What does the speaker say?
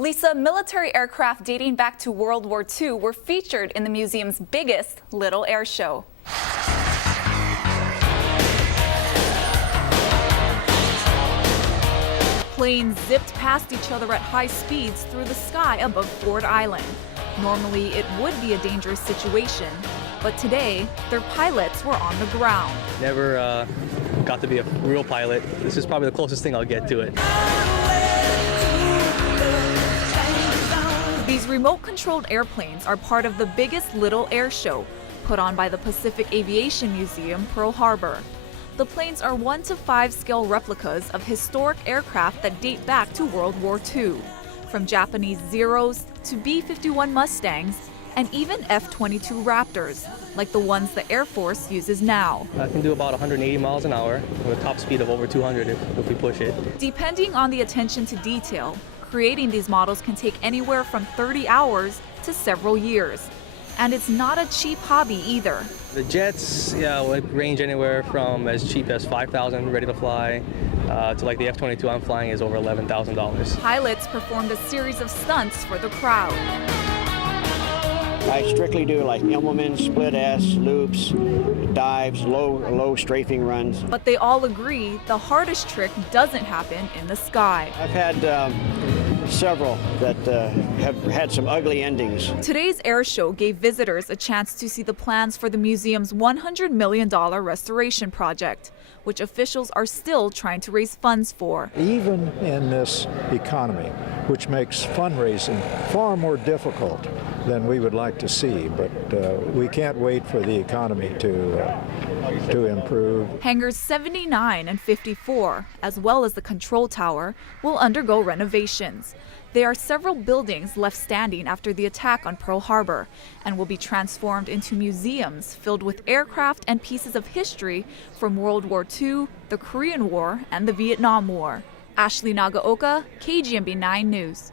Lisa, military aircraft dating back to World War II were featured in the museum's biggest little air show. Planes zipped past each other at high speeds through the sky above Ford Island. Normally, it would be a dangerous situation, but today, their pilots were on the ground. Never got to be a real pilot. This is probably the closest thing I'll get to it. These remote-controlled airplanes are part of the biggest little air show, put on by the Pacific Aviation Museum, Pearl Harbor. The planes are 1 to 5 scale replicas of historic aircraft that date back to World War II, from Japanese Zeros to B-51 Mustangs and even F-22 Raptors, like the ones the Air Force uses now. I can do about 180 miles an hour with a top speed of over 200 if we push it. Depending on the attention to detail, creating these models can take anywhere from 30 hours to several years. And it's not a cheap hobby either. The jets, would range anywhere from as cheap as $5,000 ready to fly to like the F-22 I'm flying is over $11,000. Pilots performed a series of stunts for the crowd. I strictly do like Immelman, split S, loops, dives, low strafing runs. But they all agree the hardest trick doesn't happen in the sky. I've had several that have had some ugly endings. Today's air show gave visitors a chance to see the plans for the museum's $100 million restoration project, which officials are still trying to raise funds for. Even in this economy, which makes fundraising far more difficult than we would like to see, but we can't wait for the economy to improve. Hangars 79 and 54, as well as the control tower, will undergo renovations. There are several buildings left standing after the attack on Pearl Harbor and will be transformed into museums filled with aircraft and pieces of history from World War II, the Korean War, and the Vietnam War. Ashley Nagaoka, KGMB 9 News.